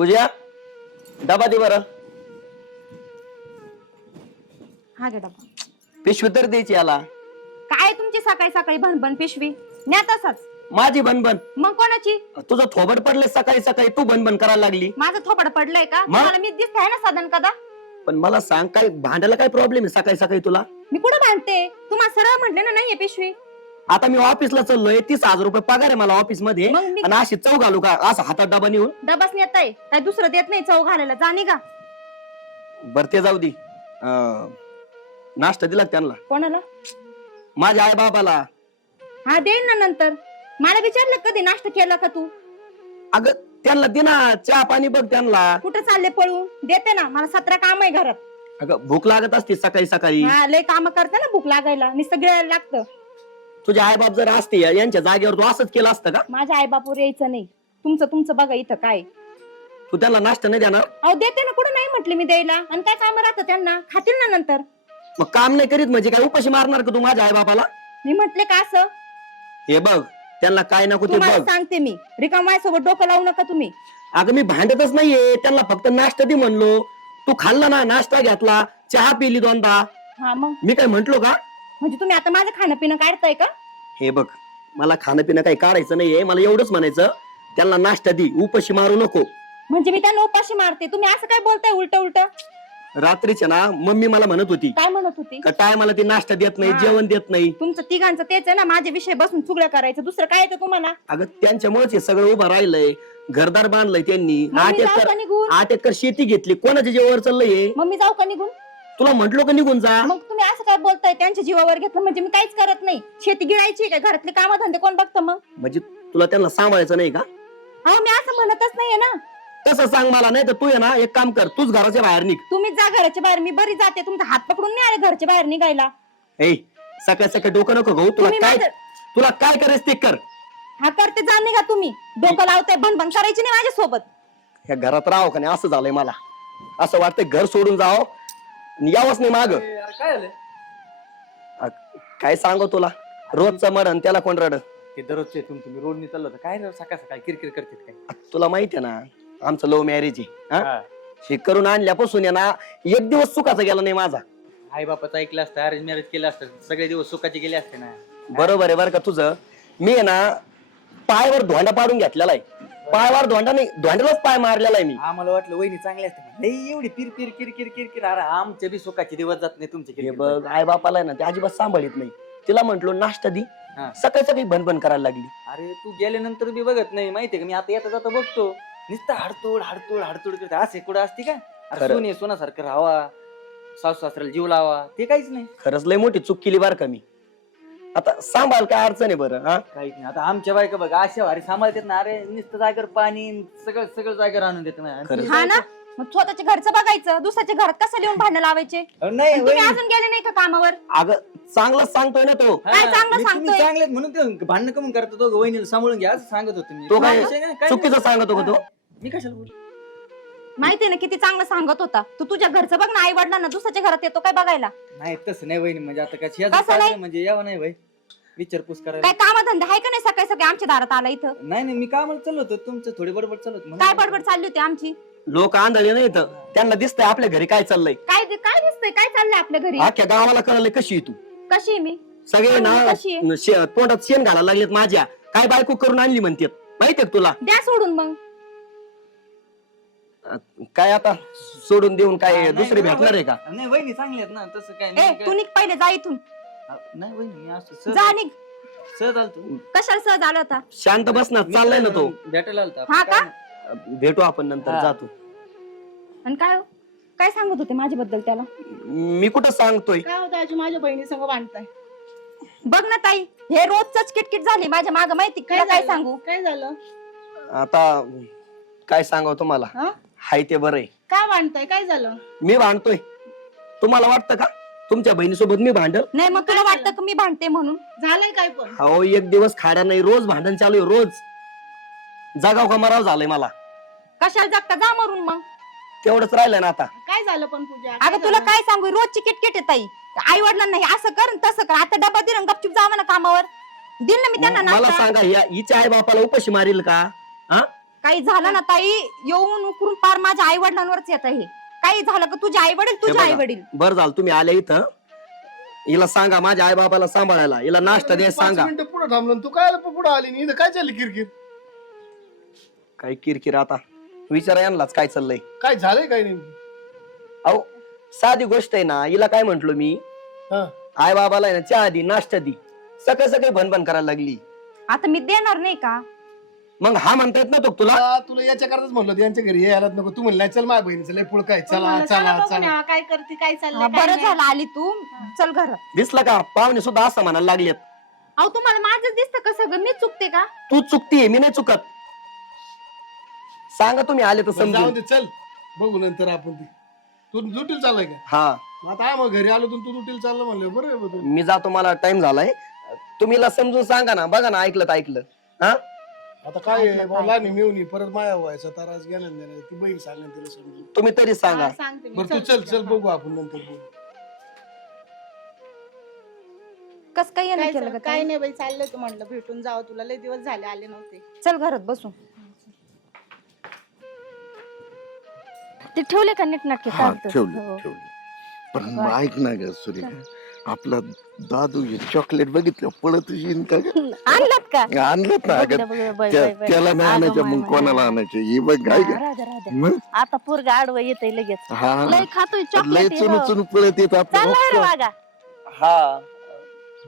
पूजा डबा दे बरं. हा डबा. पिशवी तर द्यायची याला. काय तुमची सकाळी सकाळी भनभन पिशवी? न्या तसाच. माझी बनबन मग कोणाची? तुझं थोबड पडले सकाळी सकाळी तू बनबन करायला लागली. माझं थोपड पडलंय का? मग? तुम्हाला मी दिसत आहे ना साधन कदा? पण मला सांग काय भांड्याला काय प्रॉब्लेम आहे सकाळी सकाळी तुला? मी कुठं भांडते? तुम्हाला सरळ म्हटले ना नाहीये पिशवी. आता मी ऑफिसला चाललोय तीस हजार रुपये पगार आहे मला ऑफिसमध्ये मग मी- आणि अशी चव घालू का? असं हातात डबा नेऊन. डबाच नेत आहे. काय दुसरं देत नाही चव घालायला. जाणी का बर ते जाऊ दे. अं, नाश्ता दिला का त्यांना? कोणाला? माझ्या आई बाबाला हा देईन ना नंतर. मला विचारलं कधी नाश्ता केला का तू? अगं त्यांना दे ना. चहा पाणी बघ त्यांना. कुठं चालले पळून? देते ना. मला सतरा काम आहे घरात. अगं भूक लागत असते सकाळी सकाळी. हा लय काम करते ना भूक लागायला. नुसतं गिळायला लागतं. तुझे आई बाप जर असते यांच्या जागेवर तू असंच केलं असतं का? माझ्या आई बापूर यायचं नाही. तुमचं तुमचं बघा इथं काय तू त्यांना नाश्ता नाही देणार? अहो देते ना कुठं नाही म्हटले मी द्यायला? आणि काय काम राहतं त्यांना? खातील ना नंतर. मग काम नाही करीत म्हणजे काय उपाशी मारणार का तू माझ्या आई बापाला मी म्हटले का असं? हे बघ त्यांना काय नको ते तुम्हाला बघ. सांगते मी. रिकाम माझ्यासोबत डोकं लावू नका तुम्ही. अगं मी भांडतच नाहीये. त्यांना फक्त नाश्ता दे म्हणलो. तू खाल्ला ना नाश्ता घेतला चहा पिली दोनदा. हा मग? मी काय म्हंटलो का? म्हणजे तुम्ही आता माझं खाणं पिणं काढताय का? हे बघ मला खाणं पिणं काही काढायचं नाहीये. मला एवढंच म्हणायचं त्यांना नाश्ता दे उपाशी मारू नको. म्हणजे मी त्यांना उपाशी मारते. तुम्ही असं काय बोलताय उलट उलट रात्रीच्या ना मम्मी मला म्हणत होती काय म्हणत होती? का काय मला ती नाश्ता देत नाही हा. जेवण देत नाही. तुमचं तिघांचं तेच आहे ना माझे विषय बसून चुगल्या करायचं. दुसरं काय येतं तुम्हाला? अगं त्यांच्यामुळेच हे सगळं उभं राहिलंय. घरदार बांधलंय त्यांनी. आठ जाऊ एकर का निघून? आठ एकर शेती घेतली. कोणाच्या जीवावर चाललंय मग मी जाऊ का निघून? तुला म्हंटलो का निघून जा? मग तुम्ही असं काय बोलताय? त्यांच्या जीवावर घेतलं म्हणजे मी काहीच करत नाही. शेती गिळायची काय घरातले काम धंदे कोण बघतं मग? म्हणजे तुला त्यांना सांभाळायचं नाही का? अहो मी असं म्हणतच नाहीये ना. तसं सांग मला नाही तर तू आहे ना एक काम कर तूच घराच्या बाहेर निघ. तुम्ही जा घराच्या बाहेर मी बरी जाते. तुमचा हात पकडून नाही आले घरच्या बाहेर निघायला. ए सकाळ सकाळ डोकं नको गहू तुला तुम्ही काय माझं- तुला काय करायचं ते कर. हा करते जा निघा तुम्ही. डोकं लावताय भनभन करायची नाही माझ्या सोबत ह्या घरात राहावं का नाही? असं झालंय मला. असं वाटतंय घर सोडून जावं आणि यावंच नाही माग. अरे काय झालं? काय सांगू तुला? रोजचं मरण त्याला कोण रड ते दररोजचे तुम्ही तुम्ही रोडनी चाललो होता. काय रे सकाळ सकाळी किरकिर करतात काय? तुला माहिती आहे ना आमचं लव्ह मॅरेज आहे हा? हा. हे करून आणल्यापासून आहे ना एक दिवस सुखाचा गेला नाही माझा. आई बापाचं ऐकलं असतं अरेंज मॅरेज केलं असतं सगळे दिवस सुखाचे गेले असते ना. बरोबर आहे बरं का तुझं. मी आहे ना पायावर धोंडा पाडून घेतलेला आहे. पायावर धोंडा नाही धोंड्यालाच पाय मारलेला आहे मी. आम्हाला वाटलं वहिनी चांगली असते लई एवढी किर किर किर किर किर किर अरे आमचे बी सुखाचे दिवस जात नाही तुमचे हे किरकिर. बघ आई बापाला आहे ना ते अजिबात सांभाळत नाही. तिला म्हंटलो नाश्ता दी. हा. सकाळी सकाळी भनभन करायला लागली. अरे तू गेल्यानंतर बी बघत नाही माहितीये का? मी आता येता जाता बघतो. नुसतं हाडतोड हाडतोड हाडतोड करते. असे कुठं असते का? अरे खरं. सोने सोनासारखं राहावा. सासू सासऱ्याला जीव लावा. ते काहीच नाही. खरंच लय मोठी चूक केली बार का मी. आता सांभाळ काय अडचण आहे बरं हा? काहीच नाही. आता आमच्या बायका बघा अशा भारी सांभाळतात ना अरे नुसतं जागेवर पाणी सगळं सगळं जागेवर आणून देत ना हा मग स्वतःच्या घरचं बघायचं दुसऱ्याच्या घरात कसं लिहून भांडण लावायचे? नाही आणि तुम्ही वहिनी. अजून गेले नाही का कामावर? अगं चांगलाच सांगतोय ना तो. हा, काय चांगलं मी तुम्ही सांगतोय? चांगले आहेत म्हणून ते भांडणं कमून करतो तो वहिनीला सांभाळून घ्या असं सांगत होतो मी. तो काय? विषय नाही, काय चुकीचं नाही. सांगत होता तो? मी कशाला बोलू? माहितीये ना किती चांगलं सांगत होता. तू तुझ्या घरचं बघ ना आई वडिलांना दुसऱ्याच्या घरात येतो काय बघायला? नाही तसं नाही वहिनी म्हणजे आता कसं नाही? म्हणजे यावं नाही भाई विचारपूस करायला. काय काम धंदा आहे का नाही सकाळी सकाळी आमच्या दारात आला इथं? नाही नाही मी कामाला चाललो होतो. तुमचं थोडी बडबड चालत होती. म्हणून काय बडबड चालली होती आमची? लोक आंधळी नाही तर त्यांना दिसतंय आपल्या घरी काय चाललंय. काय काय दिसतंय? काय चाललंय आपल्या घरी? अख्ख्या गावाला कळालंय कशी आहे तू. कशी आहे मी? सगळे ना कशी आहे? शे- तोंडात शेण घालायला लागलेत माझ्या. काय बायको करून आणली म्हणतात. माहितीये का तुला? द्या सोडून मग. काय आता? सोडून देऊन काय नाही, दुसरी नाही, भेटणार आहे का? नाही वहिनी चांगली आहेत ना तसं काय ए नाही. तू निघ पहिले जा इथून. नाही वहिनी मी असं सहज जा निघ. सहज आलतो. कशाला सहज आला होता? शांत बस ना चाललाय ना तो. भेटायला आलता. हा का? भेटू आपण नंतर हा. जातो आणि काय हो? काय सांगत होते माझ्याबद्दल त्याला? मी कुठं सांगतोय? काय होतं आजी माझ्या बहिणी संग भांडताय बघ ना ताई हे रोजच किटकिट झाली. माझ्या माग माहिती काय काय झालं? सांगू? काय झालं? आता काय सांगाव तुम्हाला? हा? हाय ते बरं आहे. काय भांडताय? काय झालं? मी भांडतोय. तुम्हाला वाटतं का? तुमच्या बहिणीसोबत मी भांडल? नाही मग तुला काय वाटतं का मी भांडते म्हणून? झालंय काय पण? हो एक दिवस खाड्या नाही रोज भांडण चालू आहे रोज. जगाव का मराव झालंय मला? कशाला जगता? जा मरून मग. तेवढंच राहिलंय ना आता. काय झालं पण पूजा? काय अगं तुला झालं? काय सांगू? रोजची किटकिट आहे ताई. आई वडिलांना हे असं कर आणि तसं कर. आता डबा दिला गपचूप जावं ना कामावर. दिल ना मी त्यांना मला नाश्ता. सांगा या हिच्या आई बापाला उपाशी मारील का? हा? काही झालं ना ताई येऊन उकरून पार माझ्या आई वडिलांवरच येत हे. काही झालं का तुझे आई वडील तुझे. आई वडील बरं झालं तुम्ही आले इथं. हिला सांगा माझ्या आई बाबाला सांभाळायला. हिला नाश्ता द्यायला सांगा. मिनिटं पुढे थांबलो आणि तू काय पुढे आली नाही? इथं काय चालली किरकिर? काय किरकिर आता? विचारा यांनाच काय चाललंय. काय झालंय काय नेमकी अहो साधी गोष्ट आहे ना हिला काय म्हंटलो मी? हा. आई बाबाला आहे ना चहा दी नाश्ता दी. सकाळ सकाळी भनभन करायला लागली. आता मी देणार नाही का? मग हा म्हणता येत ना तो तुला तुला याच्या करताच म्हणलं होतं, यांच्या घरी यायला नको. तू म्हणलं नाही, चल माझ्या बहिणीचं लय पुढं काय चला म्हणलं, चला बघू चला. ना, काय करते काय हा, चाललंय काय बरं नाही. झालं आली तू. चल घरात दिसला का? पाहुणे सुद्धा असं म्हणायला लागलेत. अहो तुम्हाला माझंच दिसतं का सगळं? मी चुकते का? तू चुकतीये मी नाही चुकत. सांगा तुम्ही आले तर बरं, जाऊ समजून. दे चल. बघू नंतर आपण ती. तू दुटील चाललाय का? हा. मग आता मग घरी आलो तू दुटील चाललं म्हणलं बरं आहे बा तू. मी जातो मला टाइम झालाय. तुम्ही हिला समजून सांगा ना बघा ना ऐकलं तर ऐकलं. हा? आता काय आहे, बा, लहान आहे, मिळून ये, परत माया व्हायचा ताराच गेला ना ती बहीण सांगेन तिला समजून तुम्ही तरी सांगा. हा, सांगते मी. बरं तू चल चल बघू आपण नंतर बघू. कस काही काय नाही केलं झालं? का काय? नाही बाई चाललं तू म्हणलं भेटून जावं तुला. लय दिवस झाले आले नव्हते. चल घरात बसू ते ठेवले का नीटनाटके हा कागद? ठेवले हो. ठेवले. पण मग ऐक ना ग सुरेखा. आपला दादू हे चॉकलेट बघितलं पळत येईन का? ग? आणलात का? आणलं ना बघ ग ना, बघ ना, बाय, त्या- बाय, बाय. त्याला नाही अगं आणायचं मग कोणाला. आणायचं? ही बघ काय. मग? आता पोरगा आडवं येतंय लगेच. हा. लय खातोय लय चॉकलेट चुन चुन पळत येत चाललाय रे आपल्या वागा हा.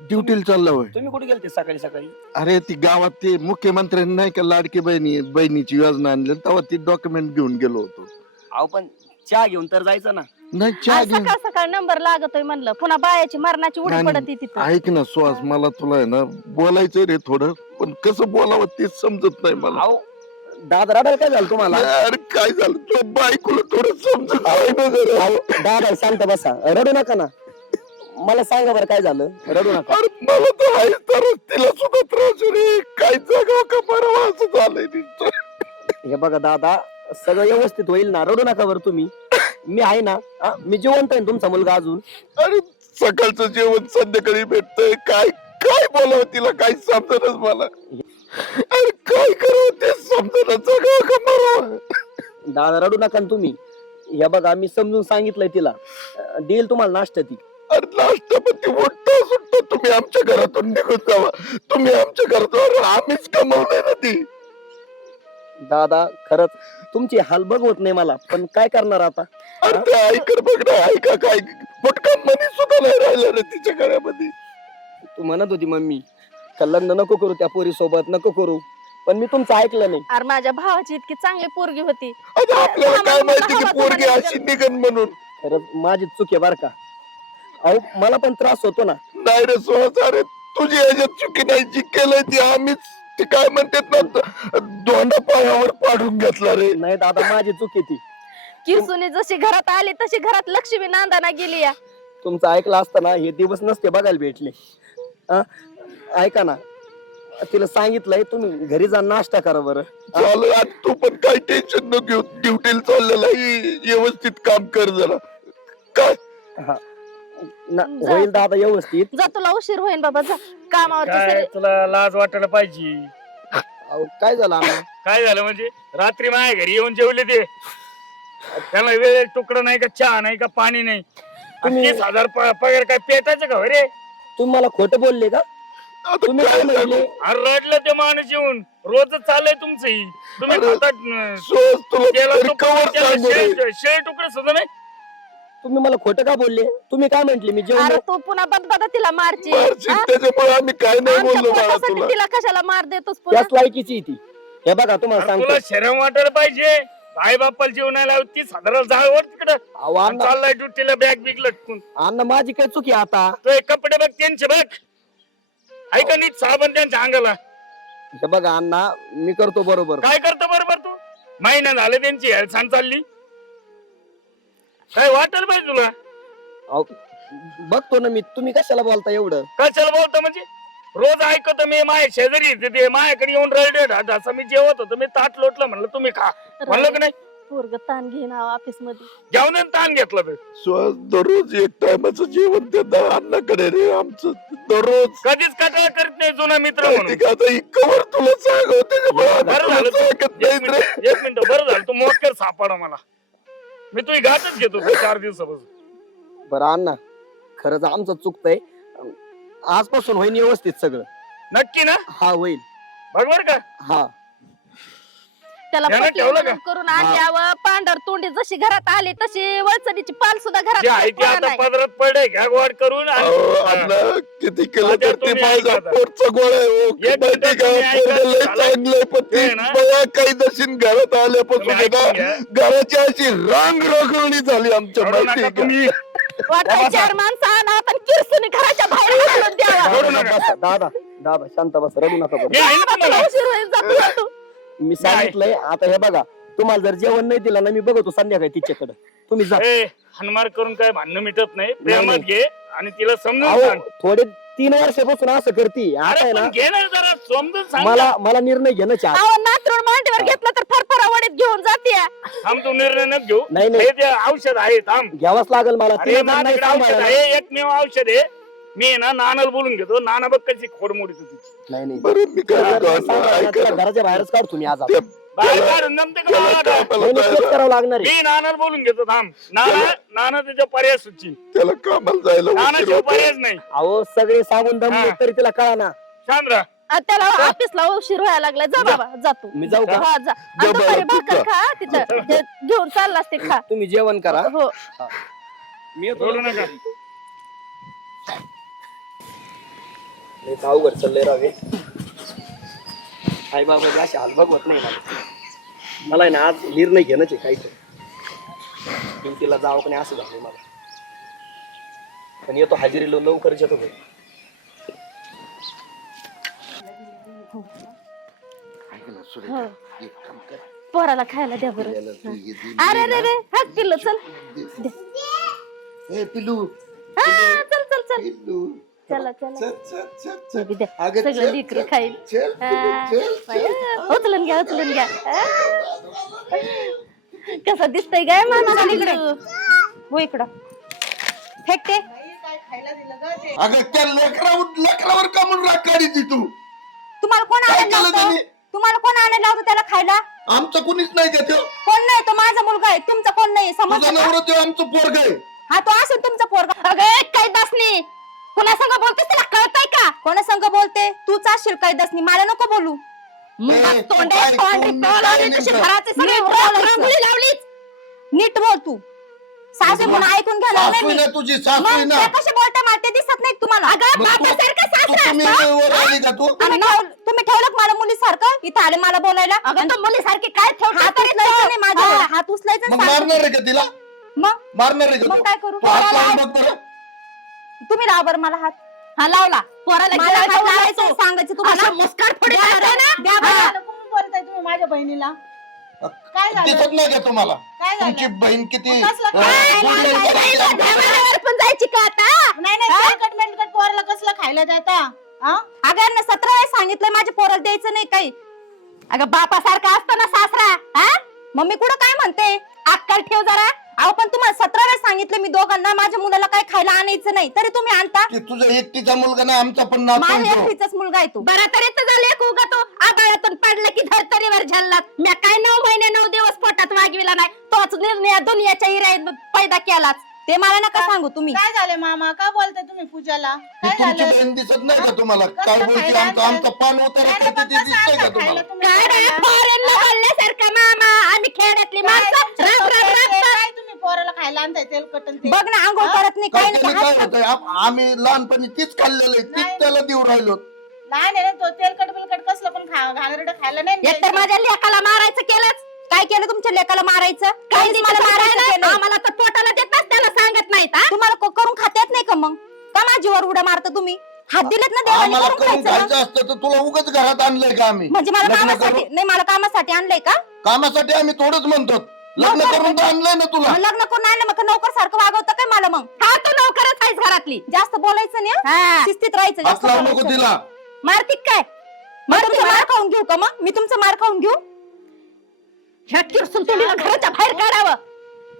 ड्युटीला चाललं होय. तुम्ही कुठे गेलते सकाळी सकाळी? अरे ती गावात ते मुख्यमंत्र्यांनी नाही का लाडकी बहिणी बहिणीची योजना आणली तेव्हा ती डॉक्युमेंट घेऊन गेलो होतो. अहो पण चहा घेऊन तर जायचं ना. नाही चहा आज घेऊन सकाळ सकाळ नंबर लागतोय म्हणलं. पुन्हा बायाची मरणाची उडी पडत तिथं. ऐक ना सुहास मला तुला आहे ना बोलायचं रे थोडं पण कसं बोलावं तेच समजत नाही मला. अहो दादा रडायला काय झालं तुम्हाला? अरे काय झालं? तो बायकोला थोडं समजत नाही ना जरा. अहो, दादा शांत बसा. रडू नका ना. मला सांगा बरं काय झालं? रडू नका. अरे मला तर आहे तर तिला सुद्धा त्रास आहे रे. काय जगाव का बरं असं झालंय तिचं. हे बघा दादा सगळं व्यवस्थित होईल ना. रडू नका बरं तुम्ही. मी आहे ना हा? मी जिवंत आहे तुमचा मुलगा अजून. अरे सकाळचं जेवण संध्याकाळी भेटतंय काय काय बोलावं तिला काही समजतच मला. अरे काय करावं ते समजत जगाव का मरावं दादा रडू नका ना तुम्ही. हे बघा मी समजून सांगितलंय तिला. अं, देईल तुम्हाला नाश्ता ती. अरे ती उठता सुटता तुम्ही आमच्या घरातून निघून जावा. तुम्ही आमच्या घरातून अरे आम्हीच कमवलंय ना ती. दादा खरंच तुमची हाल बघवत नाही मला पण काय करणार आता? अरे ते ऐकर बघ ना ऐका काय मोठका मनी सुद्धा नाही राहिलं रे तिच्या घरामध्ये तू म्हणत होती मम्मी का लग्न नको करू त्या पोरी सोबत नको करू पण मी तुमचं ऐकलं नाही. अरे माझ्या भावाची इतकी चांगली पोरगी होती. आता आपल्याला काय आम्हाला माहिती की भावाचं पोरगी. अशी निघन म्हणून. खरंच माझी चूक आहे बर का. अहो मला पण त्रास होतो ना. नाही रे सोहस अरे तुझी याच्यात चुकी नाही जी केलंय ती आम्हीच. ते काय म्हणतात ना दोंडा पायावर पाडून घेतला रे. नाही दादा माझी चूक आहे ती. किरसुनी जशी घरात आली तशी घरात लक्ष्मी नांदाना गेली या. तुमचं ऐकलं असतं ना हे दिवस नसते बघायला भेटले. अं? ऐका ना तिला सांगितलंय तुम्ही घरी जा नाश्ता करा बरं. चालू आज तू पण काय टेन्शन न घेऊ. ड्युटीला चाललेला आहे. व्यवस्थित काम कर जरा. काय? हा. ना- होईल दादा व्यवस्थित. जा तुला उशीर होईन बाबा जा. काय सगळी तुला लाज वाटायला पाहिजे? अहो, काय झालं आम्हाला काय झालं म्हणजे? रात्री माझ्या घरी येऊन जेवले ते. त्याला वेळ तुकडं नाही का चहा नाही का पाणी नाही. तुम्ही- तीस हजार प- पगार काय पेटायचं का हो रे? तुम्ही मला खोटं बोलले का? तुम्ही काय म्हणले? अरे रडलं ते माणूस येऊन. रोज चाललंय तुमचं ही. तुम्ही अरे, खातात न- सोहस तुला त्याला तरी तुकडं, कवर त्याला सांगू रे. शेळ शेळ तुकडे सुद्धा नाही. तुम्ही मला खोटं का बोलले? तुम्ही काय म्हंटले? मी जेवण अरे तू पुन्हा बदबदा तिला मारची मारशील? त्याच्यामुळे आम्ही काय नाही बोललो बाळा तुला. तिला कशाला मार देतोस पुन्हा? त्याच लायकीची ती. हे बघा तुम्हाला अरे सांगतो. तुला शरम वाटायला पाहिजे. आई बापाला जेवणाला तीस हजार जाळवर तिकडं. अहो, आणि अण्णा चाललाय ड्युटीला बॅग बिग लटकून अण्णा माझी काय चुकी आता? तो कपडे बघ त्यांचे बघ. ऐका नीट साबण त्यांच्या अंगाला. हे बघा अण्णा मी करतो बरोबर. काय करतो बरोबर तू? महिना झाले त्यांची हेळसांड चालली. काय वाटेल पाहिजे तुला? अहो, बघतो ना मी तुम्ही कशाला बोलता एवढं? कशाला बोलतो म्हणजे? रोज ऐकतो मी माझ्या शेजारी येते ते माझ्याकडे येऊन रडे असं मी जेवत होतो मी ताट लोटलं म्हणलं तुम्ही खा. म्हणलं की नाही? पोरग ताण घेईन ऑफिसमध्ये जेवण ताण घेतलं तर. श्वास दररोज एक टायमाचं जेवण त्या अन्नाकडे रे आमचं दररोज. कधीच कटाळ करत नाही जुना मित्र म्हणून. माहिती का आता इकवर तुला सांगव त्याच्यामुळे आता बरं तुला झालं तू- सांगत एक नाहीत रे. मिनिट बरं झालं तू मोकर सापडा मला. मी तुझी घातच घेतो चार दिवसापासून. बरं अण्णा खरंच आमचं चुकतंय. आजपासून होईन व्यवस्थित सगळं. नक्की ना? हा होईल. बघ बर का? हा. त्याला ध्यानात पटलं ठेवलं म्हणून करून आणल्यावर पांढर तोंडी जशी घरात आली तशी वळचणीची पाल सुद्धा घरात जे आहे ते पडणार आता नाही. पदरात पडे घ्या गोड करून आणि- अहो. अण्णा किती केलं तर ते तुम्ही माझा ऐका आता. पोटचा गोळा आहे हो. एक माहिती मिनिटं का तुम्ही ऐका. पोरगं लय झालं. चांगलंय पण ते ती ना. बया काही दशीन घरात आल्यापासून तुम्ही आहे ऐकून ना घ्या. घराची अशी रांग रखडली झाली आमच्या रडू माहिती नका का तुम्ही वाटाय चार माणसं आणा पण किरसून घराच्या बाहेर घालून द्यावा रडू दादा नका. दादा दादा शांत बस रडू नका बरं मी आहे ना तुला तुम्हाला उशीर होईल जातो जातो. मी सांगितलंय आता हे बघा तुम्हाला जर जेवण नाही दिलं ना मी बघतो संध्याकाळी तिच्याकडे. तुम्ही जा. ए, हनुमार करून काय भांडणं मिटत नाही. प्रेमात नाही. घे आणि तिला समजून अहो सांग. थोडे तीन वर्षापासून असं करती. आता अरे आहे पण ना घे ना जरा समजून सांग मला ना. मला निर्णय घेणं चार अहो नातरूड मांडीवर घेतलं तर फरफरा वडीत घेऊन जाते. थांब तू निर्णय न घेऊ. नाही, नाही. हे ते औषध आहे थांब. घ्यावंच लागेल मला. अरे तिला जर नाही माझ्याकडे औषध सांभाळलं- आहे एकमेव औषध आहे. मी आहे ना नानाला बोलून घेतो. नाना बघ कशी खोड मोडीत होती. नाही नाही. बरं मी काय म्हणतो ऐका ना. घराच्या बाहेरच काढतो मी आज ते- आता. बाहेर त्याला- काढून जमते का त्याला मला कामाला आता? नाही, नाही, तेच जायला- करावं लागणार आहे? मी नानाला बोलून घेतो थांब. नाना नाना त्याच्या पर्याय सुची त्याला कामाला जायला उशीर नानाशिवाय. पर्यायच नाही. अहो सगळे सांगून दमले हा. तरी तिला कळा ना राहा. आ, त्याला ऑफिसला उशीर व्हायला लागलाय जा बाबा जातो मी जाऊ का? हा जा. आणि जा दुपारी बाळा, भाकर जा. खा तिथं जे घेऊन चाललास ते खा. तुम्ही जेवण करा. हो. मी रडू नका. लय अवघड चाललंय रावे बाबा अशी हाल बघवत नाही मला मला आहे ना आज निर्णय घेणंच आहे काहीतरी. मी तिला जावं का नाही असं झालंय मला. पण येतो हजेरीला लवकरच येतो घरी. हो. पोराला खायला द्या बरं. अरे रे रे हा पिल्लू चल. ए, पिलू हा चल चल चल. पिलू चला चला चल, चल, चल, चल. बी द्या. अगं, सगळं चल, लेकरं चल, खाईल चल, हा. पिलू, चल, चल. बाया, उचलून घ्या उचलून घ्या हा. कसं दिसतंय काय माणूस इकडे. हो इकडं फेकते बाई, काय खायला दिलं ग ते अगं त्या लेकरावर लेकरावर का म्हणून राग तू तुम्हाला कोण काय आणायला केलं लावतं त्यांनी? तुम्हाला कोण आणायला लावतं त्याला खायला आमचं कुणीच नाही देत कोण नाही तो माझा मुलगा आहे तुमचा कोण नाही तुझा समजलं का? नवरा तो आमचं पोरग आहे हा तो असेल तुमचा पोरगा अगं काही बसनी कुणा संग बोलतेस त्याला कळतंय का कोणा संग बोलते तूच काय दसनी मला नको बोलू ए, तू तोंडे काय- तोंड तोंड रिकामं काय लावली नेमकं? तशी घराचे सगळे नीट बोलायचं. रांगोळी लावलीच नीट बोल तू सासू म्हणून ऐकून घ्यायला सासू नाही आहे मी. ना तुझी सासू आहे ना ते कसे बोलते मला ते दिसत नाही तुम्हाला अगं मग तू- बापासारखं तू सासरा तुम्ही असतं. वर आली का तू आणि ठेव- तुम्ही ठेवलं का मला मुलीसारखं इथं आले मला बोलायला अगं तू मुलीसारखी काय ठेवते हात तरी उचलायचं नाही हा. हात उचलायचं मग सांगायचं. मारणार आहे का तिला मग मारणार आहे का मग तू? काय करू? तू हात पोराला लावून हात- बघ बरं. तुम्ही लावा बरं मला हात. हा लावला. पोराला मला गिळायला हात लावायचं. लावायचं सांगायचं तुम्हाला? अशा मुस्काट फोडी द्या मारते ना. द्या काय बरं. झालं कोण बोलताय तुम्ही माझ्या बहिणीला? काय झालं? दिसत नाही का तुम्हाला? काय झालं? तुमची बहीण किती मग कसलं अं, काय? गोडी आहे काय करायची झालं? आमच्या घरात. देवाऱ्यावर पण जायची का आता? नाही नाही तेलकट मेलकट पोराला कसलं खायला देता हा? अगं यांना सतरा वेळेस सांगितलंय माझ्या पोराला द्यायचं नाही काही. अगं बापासारखा असतो ना सासरा हा? मम्मी कुठं काय म्हणते? अक्कल ठेव जरा. अहो पण तुम्हाला सतरा वेळेस सांगितलं मी दोघांना माझ्या मुलाला काय खायला आणायचं नाही. तरी तुम्ही आणता. की तुझा एकटीचा मुलगा ना आमचा पण नातू माझ्या आहे तो. एकटीचाच मुलगा आहे तो. बरं तरी तर झाले एक उगा तो. आबाळातून पडला की धरतरीवर झल्लात. मी काय नऊ महिने नऊ दिवस पोटात वागविला नाही. तोच निर्णय दुनियाच्या इराय पैदा केलाच. ते मला नका सांगू तुम्ही. काय झाले मामा? का बोलताय तुम्ही पूजाला? ही काय तुमची झालं? बहीण दिसत नाही का तुम्हाला? कसलं काय बोलते? खायला आमचं आणलं? आमचं पान उतर नाही, करते पण ते कसं दिसतंय का आणलं तुम्हाला? खायला तुम्ही काय रे पोराला? फॉरेनला बोलल्यासारखं मामा. आम्ही खेड्यातली माणसं. तुमचं रब, रब, डोकं रब, आहे? रब. काय तुम्ही पोराला खायला आणताय तेलकट आणि ते? बघ ना आंघोळ हा? करत नाही काय काही त्याने नाही काय हात- होतंय आप- आम्ही लहानपणी तीच खाल्लेलं आहे. तीच त्याला देऊ राहिलो लहान आहे ना तो तेलकट बिलकट कसलं पण खा घागरडं खायला नाही एकतर द्यायचं. माझ्या लेकाला मारायचं केलंच काय केलं तुमच्या लेकाला मारायचं काही मला मारायचं केलं. आम्हाला तर पोटाला देताच त्याला सांगत नाहीत हा? तुम्हाला को- करून खाता येत नाही का मग का माझीवर उड्या मारता तुम्ही हात दिलेत ना देवाने आम्हाला करून करून खायचं खायचं असतं तर तुला उगाच घरात आणलंय का आम्ही. म्हणजे मला लग्न कामासाठी करून नाही मला कामासाठी आणलंय का कामासाठी आम्ही थोडंच म्हणतो लग्न करून तर आणलंय ना तुला. मग लग्न करून आणलं? मग नोकर सारखं वागवतं काय मला मग? हा तू नोकरच आहेस घरातली. जास्त बोलायचं नाही हं? हा. शिस्तीत राहायचं जास्त असला नको बोलायचं. तिला. मारतीक काय? मग तुमचा मार. खाऊन घेऊ का मग? मी तुमचा मार खाऊन घेऊ? ह्या किरसून तोंडीला घराच्या बाहेर काढावं.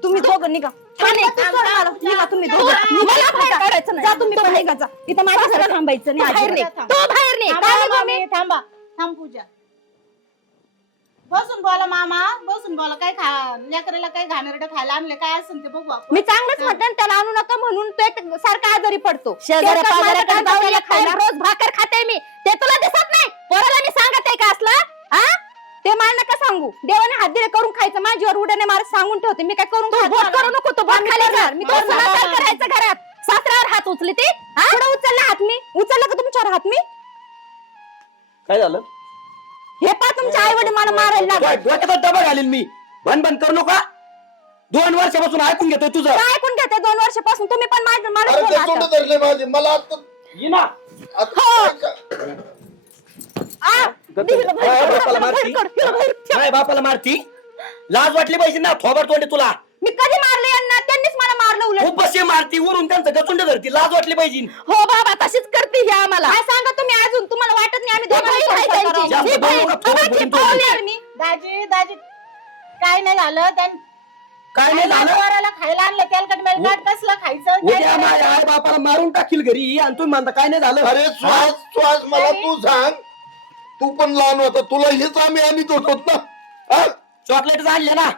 तुम्ही दोघं निघा. तू सोड मला. निघा तुम्ही दोघं. मला बाहेर काढायचं नाही. जा तुम्ही पण निघा. जा इथं माझ्या घरात थांबायचं नाही तू बाहेर निघ. थांबा मी? थांबा. थांब पूजा. बसून बोला मामा बसून बोला. काय खा लेकराला काय घाणेरडं खायला आणले काय असेल ते बघू आपण. मी चांगलंच म्हणते त्याला आणू नका म्हणून तो एक सारखा आजारी पडतो. शेजाऱ्या तेलकट पाजाऱ्याकडे माझ्याकडे जाऊन जाऊन एक टाइम खायला. रोज भाकर खाते मी. ते तुला दिसत नाही. पोराला मी सांगत आहे का असलं? हा ते मला नका सांगू. देवाने हात दिले करून खायचं. माझ्यावर उड्याने मारे सांगून ठेवते. मी काय करून तू खात बोट नाही. करू नको तू बोट खाली कर मी मी तुला करणार. काय करायचं घरात. सासऱ्यावर हात उचली ती हा पुढं उचलला हात मी? उचलला का तुमच्यावर हात मी? काय झालं? हे पा तुमच्या आई वडील मला मारायला लागले. डोक्याचा डबा घालीन मी. भन भन करू नका. दोन वर्षापासून ऐकून घेतोय तुझं. काय ऐकून घेते दोन वर्षापासून तुम्ही पण माझ्या मला अरे ते बोला तोंड आता. धरले माझे. मला आता ये ना आता हो. काय बाहेर, बाहेर, मारती. बाहेर. बापाला मारती. लाज वाटली पाहिजे ना थोबर तोंडे तुला. मी कधी मारले यांना त्यांनीच मला मारलं उलट. बसे मारती वरून त्यांचं गचुंड धरती लाज वाटली पाहिजे. हो बाबा तशीच करते ही आम्हाला. काय सांगा तुम्ही अजून? तुम्हाला वाटत नाही आम्ही बहीण आहे त्यांची. जास्त ही बोलू. नका, बोलू. पाहुणी आहे. मी दाजी दाजी काय नाही झालं? त्यां काय नाही झालं? पोराला खायला आणलं तेलकट मेलकट कसलं खायचं? काय उद्या? माझ्या आई बापाला मारून टाकील घरी आणि तुम्ही म्हणता काय नाही झालं? अरे श्वास श्वास मला तू सांग. तू पण लहान होता तुला हेच आम्ही आणत होतो ना. हा? चॉकलेट आणले ना.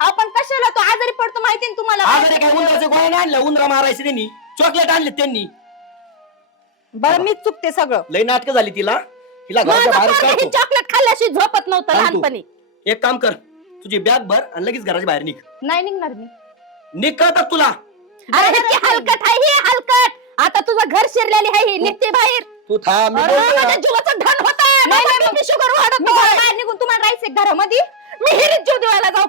आपण कशाला तो आजारी पडतो माहिती ना तुम्हाला? आजारी काय उंदराचे गोळ्या नाही आणल्या उंदरा मारायचे त्यांनी. चॉकलेट आणले त्यांनी. बरं मीच चुकते सगळं. लई नाटकं झाली तिला. तिला घराच्या माझं बाहेर पोरगं काढतो. ही चॉकलेट खाल्ल्याशिवाय झोपत नव्हतं. लहानपणी. एक काम कर. तुझी बॅग भर आणि लगेच घराच्या बाहेर निघ. नाही निघणार मी. निघ कळतात तुला? अरे हे हलकट आहे ही हलकट. आता तुझं घर शिरलेली आहे ही. निघते बाहेर. तू थांब मी अरे बोलतोय. ना. माझ्या जीवाचं धन होत नाही, नाही, मग- शुगर वाढत मी निघून तुम्हाला राहायचं घरामध्ये. मी हिरीत जीव देवायला जाऊ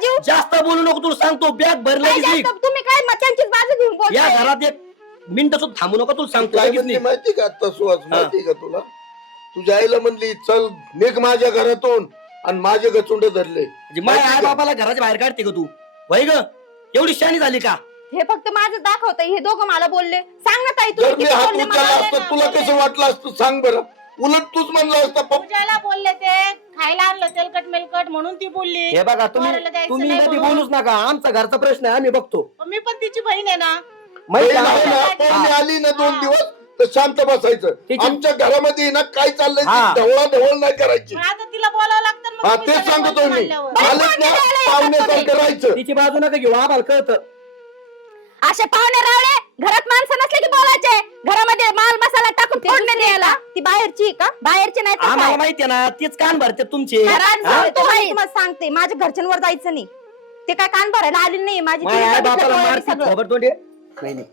जीव? जास्त बोलू नको तुला सांगतो बॅग काय जास्त? तुम्ही काय मग त्यांचीच बाजू घेऊन या बोलताय घरात एक मिनिट सुद्धा थांबू नका तुला सांगतो काय लगेच म्हणली निघ. माहिती का आता सुहास माहिती का तुला? तुझ्या आईला म्हणली चल निघ माझ्या घरातून. आणि माझे गचुंड धरले. म्हणजे माझ्या आई बापाला घराच्या बाहेर काढते का तू? वय ग? एवढी शानी झाली का? हे फक्त माझं दाखवतंय हे दोघं मला बोलले. सांग ना ताई जर तुम्ही मी किती हात बोलले उचलला मला असता तुला कसं वाटलं असतं सांग बरं. उलट तूच म्हणलं असतं पप्पा. पूजाला बोलले ते खायला आणलं तेलकट मेलकट म्हणून ती बोलली. हे बघा तुम्ही पोराला द्यायचं तुम्ही नाही म्हणून. बोलूच नका. आमचा घरचा प्रश्न आहे आम्ही बघतो. मी पण तिची बहीण आहे ना. माहिती आहे आली ना दोन दिवस तर शांत बसायचं. आमच्या घरामध्ये ना काय चाललंय हा. ती ढवळा ढवळ नाही करायची. मग आता तिला बोलावं लागतं ना हा मग तेच सांगतो मी. म्हणल्यावर. आलेत ना पाहुण्यासारखं राहायचं. तिची बाजू नका घेऊ आम्हाला कळतं. असे पाहुणे रावळे घरात माणसं नसले की बोलायचे. घरामध्ये माल मसाला टाकून फोडणी द्यायला का? ती बाहेरची आहे का? बाहेरची नाही तर आम्हाला काय? माहिती आहे ना तीच कान भरते तुमचे. हा? तुम्हाला सांगते माझ्या घरच्यांवर जायचं नाही. ते काय कान भरायला आलेली नाही माझी माझ्या तिने आई बघितलं बापाला डोळ्यांनी मारती सगळं. खबर तोंडे. नाही नाही.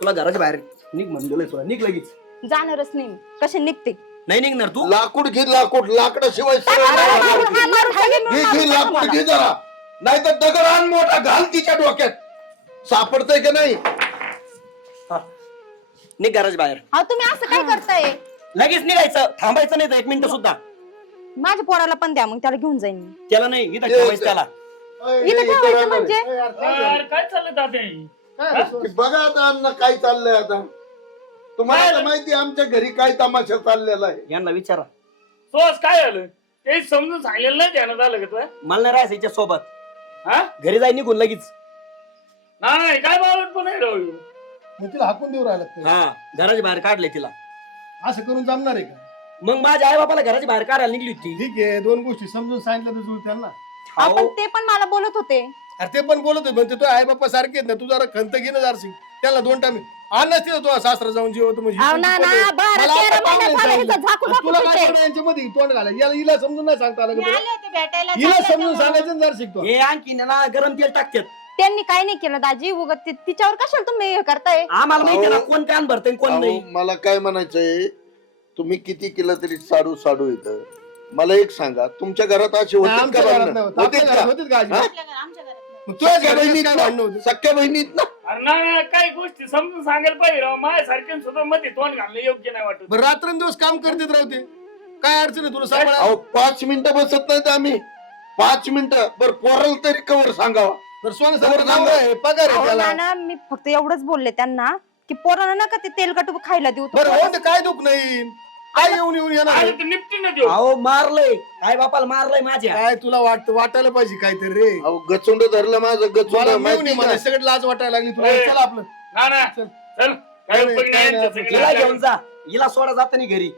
तुला घराच्या बाहेर निघ म्हणलेलं तुला. निघ लगेच. जाणारच नाही मी. कसे निघते? नाही निघणार तू? लाकूड घे लाकूड. लाकडाशिवाय सरळ हा, घे घे लाकूड. घे जरा. नाही तर दगड आण मोठा घाल तिच्या डोक्यात. सापडतंय का नाही? हा. निघ घराच्या बाहेर. अहो तुम्ही असं काय करताय? लगेच निघायचं. थांबायचं नाही एक मिनिट सुद्धा. माझ्या पोराला पण द्या मग त्याला घेऊन जाईन मी. त्याला नाही इथं ठेवायचं त्याला. इथं ठेवायचं म्हणजे. यार, काय चाललं रे, बघा आता अण्णा काय चाललंय आता. तुम्हाला तर माहिती आहे आमच्या घरी काय तमाशा चाललेला आहे. यांना विचारा. सोस काय झालं? ते समजून सांगलेलं नाही ध्यानात आलं का तुला? मला नाही राहायचं सोबत हा? घरी जाई निघून लगेच. नाही काय बावट पण आहे राव ह्यो. मग तिला हाकून देऊ राहिला? हा घराच्या बाहेर काढले तिला. असं करून जमणार आहे का? मग माझ्या आई बापाला घराच्या बाहेर काढायला निघली होती. ठीक आहे दोन गोष्टी समजून सांगितलं तर जुळत्या ना आपण अहो, ते पण मला बोलत होते. अरे ते पण बोलत होते म्हणते तो आई बाप्पा सारखे आहेत ना तू जरा खंत घे ना जारसिंग त्याला दोन टाइम आणच तिला तो सासरा जाऊन जेवतो म्हणजे अहो ना ना बारा मला तेरा आता महिने पाहुणे झाले हिचं सांगितलं. झाकू आणि झाकू तुला काय पिते. कळलं यांच्या मध्ये? तोंड घालाय याला हिला समजून नाही सांगता आलं का तुला? आले होते भेटायला हिला चालले समजून होते. सांगायचं ना जर शिकतो. हे आणखी ना गरम तेल टाकतात. त्यांनी काय नाही केलं दाजी? उगत ते- तिच्यावर कशाला तुम्ही हे करताय? आम्हाला माहिती आहे ना. कोण कान भरतय कोण नाही. मला काय म्हणायचंय? तुम्ही किती केलं तरी साडू साडू येत मला एक सांगा तुमच्या घरात असे होते? होतीत का? हा? आमच्या घरात नाही. सख्या बहिणीत ना? सख्या बहिणीत ना? अरे ना ना, काही गोष्टी समजून सांगायला पाहिजे राव. माझ्या सारख्या सुद्धा मध्ये तोंड घालणं योग्य नाही वाटत. बरं रात्रंदिवस काम करतेत राहते काय अडचण आहे तुला सांभाळा अहो पाच मिनिटं बसत नाहीत आम्ही. पाच मिनिटं. बरं पोराला तरी कवर सांगावा. बरं सोनं पगार अहो, नाना मी फक्त एवढंच बोलले त्यांना की पोरांना नका ते तेलकट खायला देऊ. बरं हो काय दुख नाही. काय येऊन येऊन येणार अरे ते निपटी ना देऊ. अहो मारलंय. आई बापाला मारलंय माझ्या? काय तुला वाटत वाटायला पाहिजे काहीतरी रे. अहो गचुंड धरलं माझं गचुंड मला माहिती मेवणी का? मला सगळं लाज वाटायला लागली तुला. ए. चल आपलं. ना ना चल. चल. काय नाही, उपयोग काय नाही नाही, यांचं आपण सगळं हिला घेऊन जा. हिला सोडा जाताना घरी.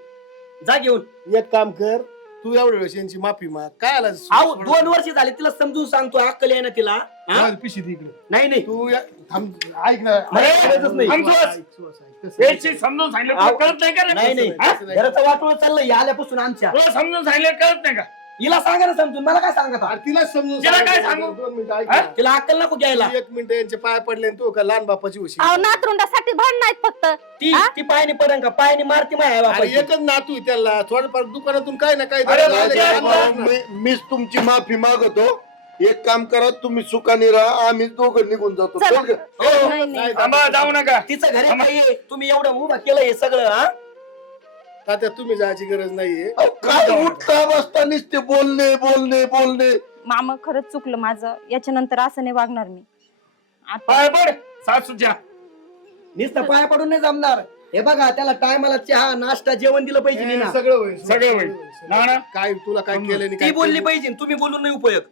जा घेऊन. एक काम कर तू एवढ्या वेळेस यांची माफी माग. काय आला? अहो दोन वर्ष झाले तिला समजून सांगतो अक्कल आहे ना तिला. हा? पिशी इकडे नाही नाही तू या- थांब ऐक ना मला ऐकायचंच नाही. थांब सुहास. ऐक, सुहास, ऐक. तसं नाही. याची समजून सांगितलं आव. तुला कळत नाही का रे? नाही नाही हा? घराचं वाटोळ चाललंय आल्यापासून आमच्या तुला समजून सांगितलं कळत नाही का हिला सांगा ना समजून मला काय सांगत अरे तिला समजून तिला काय. सांगू? दोन मिनिटं ऐक हा? ना. तिला अक्कल नको घ्यायला एक मिनिट यांचे पाय पडले आणि तू का लहान बापाची उशी अहो नातरुंडासाठी भांडण फक्त ती हा? ती पायनी पडन का पायनी मारती माय अरे बापाची एकच नातू आहे त्याला थोडंफार दुकानातून काय ना काय अरे म्हणजे. मी- मीच तुमची माफी मागतो एक काम करा तुम्ही सुखाने राहा आम्ही दोघं निघून जातो. चला. हो. नाही, नाही. थांबा जाऊ नका. तिचं घरी तुम्ही एवढं उभं केलं हे सगळं हा? तात्या तुम्ही जायची गरज नाहीये. अहो, काय उठता बसता नुसते बोलणे बोलणे बोलणे. मामा खरंच चुकलं माझं. याच्या नंतर असं नाही वागणार मी. आता पाय पड. सासूच्या नुसतं पाया पडून नाही जमणार. हे बघा त्याला टायमाला चहा नाश्ता जेवण दिलं पाहिजे हे ना. सगळं होईल सगळं होईल. ना, ना. काय तुला काय केलं नाही ती काय बोलली केलं. पाहिजे तुम्ही बोलून नाही उपयोग.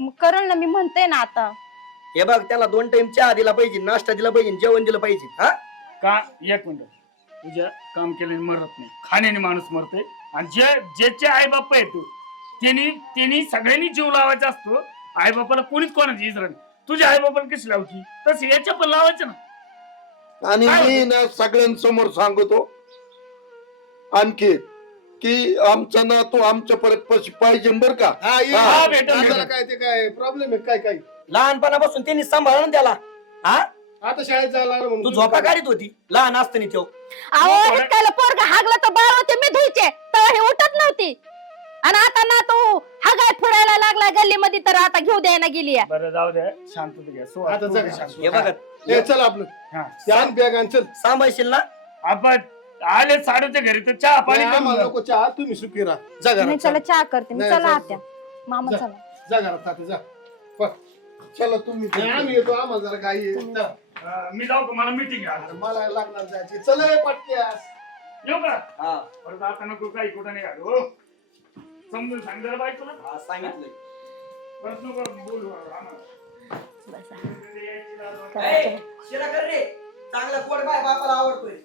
मग करल ना मी म्हणते ना आता. हे बघ त्याला दोन टाइम चहा दिला पाहिजे नाश्ता दिला पाहिजे जेवण दिलं पाहिजे हा? का एक मिनिट. तुझ्या काम केल्याने मरत नाही. खाण्याने माणूस मरते आणि जे ज्याचे आई बाप आहे तू त्यांनी त्यांनी सगळ्यांनी जीव लावायचा असतो. आई बापाला कोणीच कोणाची इजरा नाही. तुझ्या आई बापाला कशी लावची तसं याच्या पण लावायचं ना. आणि मी ना सगळ्यांसमोर सांगतो आणखी की आमचा ना तो आमच्या परत पाहिजे बर का? हा ये. हा, भेटेल, तात्याला भेटेल. काय ते काय प्रॉब्लेम आहे काय काय? लहानपणापासून त्यांनी सांभाळलं ना त्याला. हा? आता शाळेत जायला लागलं म्हणून तू झोपा काढीत होती. लहान असताना अहो इतकायला पोरग हागलं तर बाळ होते मी धुयचे तर हे उठत नव्हती. आणि आता ना तू हागाय फिरायला लागला गल्लीमध्ये तर आता घेऊ द्यायला गेली आहे. बरं जाऊ दे. शांतता घ्या. सो आता तू जगा. शांत. हे बघा. चल आपलं. हा. बॅग आण चल. सांभाळशील ना? आपण आले साडूच्या घरी तर चहा पाणी नाही, आम्हाला. नको चहा तुम्ही सुखी राहा जा नाही घरात चला चल. चहा करते मी नाही, चला आत्या मामा जा. चला जा घरात तात्या जा पळ. चला तुम्ही नाही, आम्ही येतो आम्हाला जरा. अं, मी जाऊ का मला मिटिंग अरे मला लागणार जायची चल रे पटक्यास येऊ का हा परत आता नको काही कुठं नाही घालू हो. समजून सांग जरा बाई तुला हा, सांगितलंय परत नको बोलू आम्हाला. बसा. यायची लाज वाटते. चला, ए, चला. शिरा कर रे चांगला कोड बाय बापाला आवडतोय